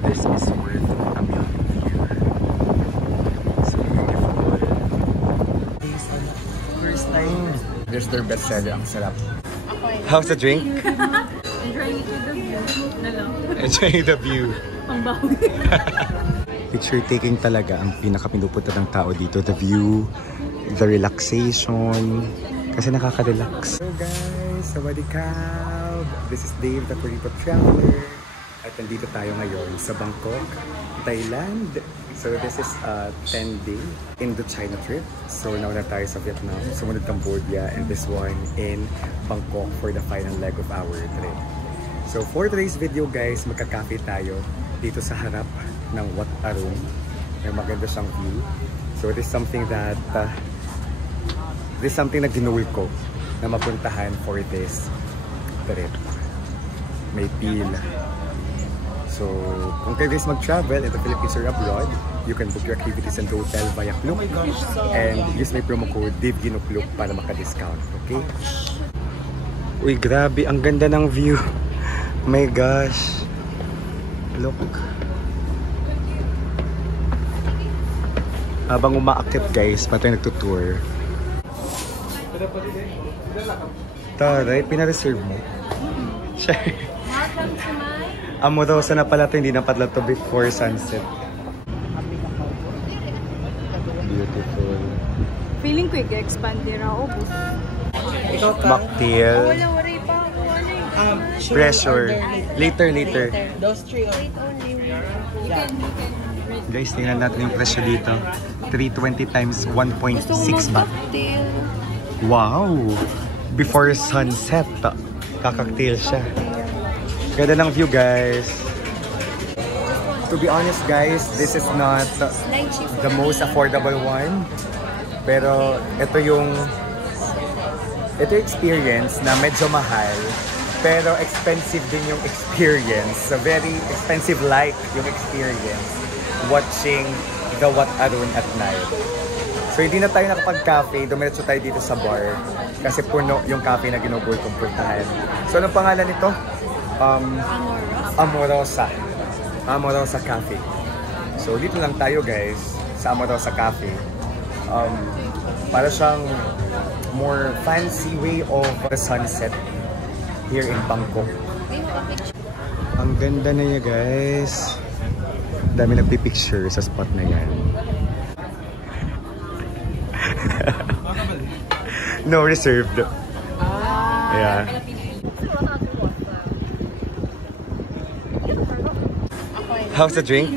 This is worth a million view. So beautiful. First time. This is their best seller. Ang sarap. How's the drink? Enjoying the view na lang. Enjoying the view. Pangbawi. Picture taking talaga ang pinaka-pinupunta ng tao dito. The view, the relaxation. Kasi nakaka-relax. So guys, sawadikap! This is Dave, the Kuripot Traveler. At nandito tayo ngayon sa Bangkok, Thailand. So this is a 10-day Indo-China trip. So nauna tayo sa Vietnam, sumunod Cambodia, and this one in Bangkok for the final leg of our trip. So for today's video guys, magkakape tayo dito sa harap ng Wat Arun. May maganda siyang view. So this is something that na ginuwi ko na mapuntahan for this trip. May pila. So kung kayo guys mag-travel in the Philippines or abroad, you can book your activities in the hotel via Klook. And use my promo code DaveGinoKlook para maka-discount. Okay? Uy, grabe. Ang ganda ng view. My gosh. Look. Habang umaakit guys, pati nagtutour. Taray, pinareserve mo? Sure. Welcome to my... Amorosa na pala ito, hindi na pala ito before sunset. Beautiful. Feeling ko i-expand din ako. Ikaw ka? Mocktail. Wala pa ako. Pressure. Later. Those three are... You can Guys, tingnan natin yung presyo dito. 320 times 1.6 baht. Wow! Before sunset. Kakaktail siya. Ganda ng view, guys. To be honest, guys, this is not the most affordable one. Pero ito yung experience na medyo mahal. Pero expensive din yung experience. So very expensive like yung experience watching the Wat Arun at night. So hindi na tayo nakapag-cafe, dumiretso tayo dito sa bar kasi puno yung cafe na ginugoy kong puntahan. So anong pangalan nito? Amorosa. Amorosa Cafe. So dito lang tayo guys sa Amorosa Cafe. Para siyang more fancy way of the sunset here in Bangkok. Ang ganda na niya guys. Dami nagpipicture sa spot na yan. No, reserved. Yeah. How's the drink?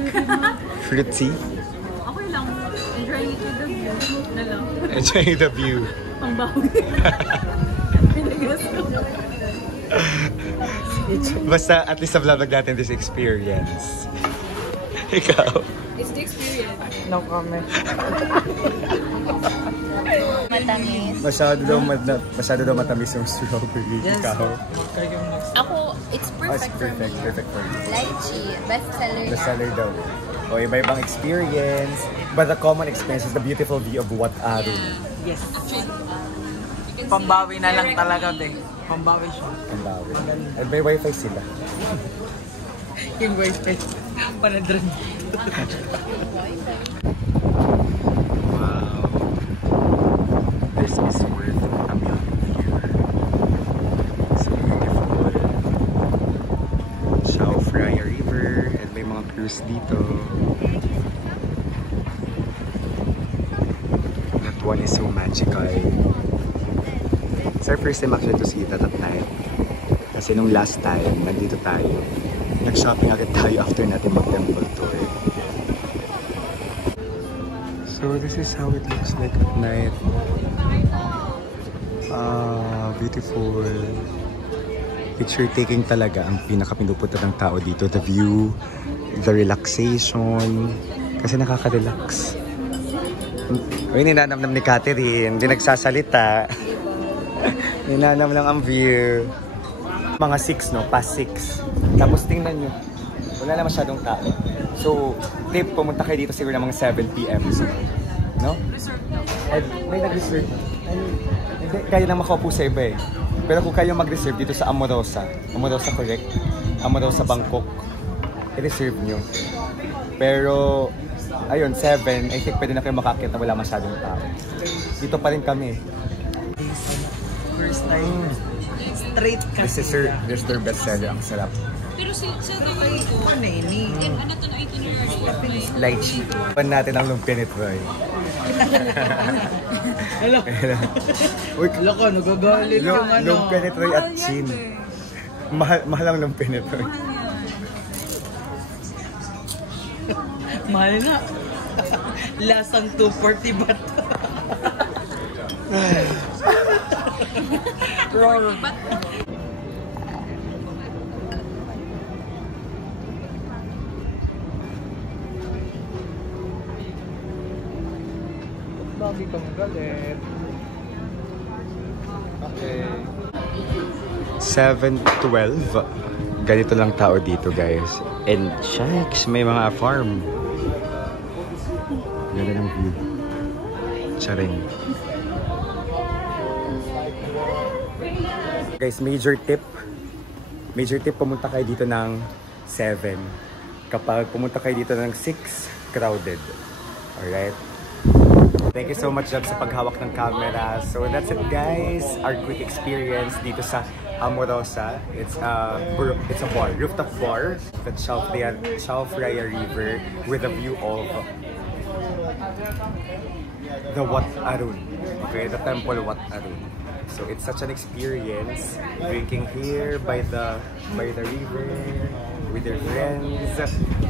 Fruity? Okay lang. Enjoying the view na lang. Enjoying the view. Pangbawi. Basta at least sa vlog natin this experience. Ikaw? It's the experience. No comment. Matamis. Masyado daw matamis yung strawberry. Ikaw? Ako, it's perfect, for me. Perfect for you. Lychee, bestseller. Bestseller daw. O iba-ibang experience. But the common experience is the beautiful view of Wat Arun. Yes. Pambawi na lang talaga, be. Pambawi siya. Pambawi. At may wifi sila. Yung wifi. Panadran. Wow. This is worth a million view. So beautiful. Chao Phraya River. And may mga cruise dito. That one is so magical. It's our first time actually to see that at night. Kasi nung last time, nandito tayo. Nag-shopping agad tayo after natin mag-temple tour. So this is how it looks like at night. Beautiful. Picture taking talaga ang pinaka-pinupunta ng tao dito. The view, the relaxation. Kasi nakaka-relax. Uy, ninanamnam ni Catherine. Hindi nagsasalita. Ninanam lang ang view. Mga 6, no? Past 6. Tapos tingnan nyo. Wala na masyadong tao. So, tip, pumunta kayo dito siguro ng mga 7 PM. So, no? May nag-reserve. Hindi, kaya na makaupo sa iba eh. Pero kung kayo mag-reserve dito sa Amorosa. Amorosa correct? Amorosa Bangkok. i-reserve nyo. Pero, ayun, 7, I think pwede na kayo makakit na wala masyadong tao. Dito pa rin kami. First time. Straight This kasi. is their best seller. Ang sarap. Pero sila kayo ko. Ano ini? Ano to na itinerary? Lychee. Pan natin ang lumpia ni Troy. Hello. Uy, Hello ko, nagagalit yung ano. lumpia ni Troy at chin. Mahal ang lumpia ni Troy. Mahal nga. Lasang 240 baht. Lagi kang galit. Okay. 7:12. Ganito lang tao dito, guys. And shucks, may mga farm. Ganda ng view. Charing. Guys, major tip. Major tip, pumunta kayo dito ng 7. Kapag pumunta kayo dito ng 6, crowded. Alright? Thank you so much, Jab, sa paghawak ng camera. So that's it, guys. Our quick experience dito sa Amorosa. It's a bar, rooftop bar at Chao Phraya River with a view of the Wat Arun. Okay, the temple Wat Arun. So it's such an experience drinking here by the river with your friends,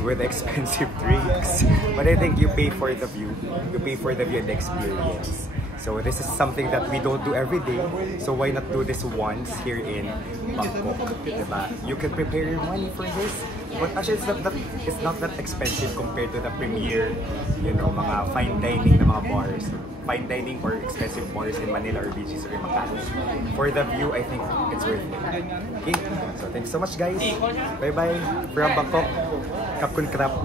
with expensive drinks. But I think you pay for the view. You pay for the view and the experience. So this is something that we don't do every day. So why not do this once here in Bangkok? Diba? You can prepare your money for this. But actually, it's not that expensive compared to the premier, you know, mga fine dining na mga bars. Fine dining or expensive bars in Manila or BGC or Makati. For the view, I think it's worth it. Okay? So thanks so much, guys. Bye-bye from Bangkok. Kapkun Krap.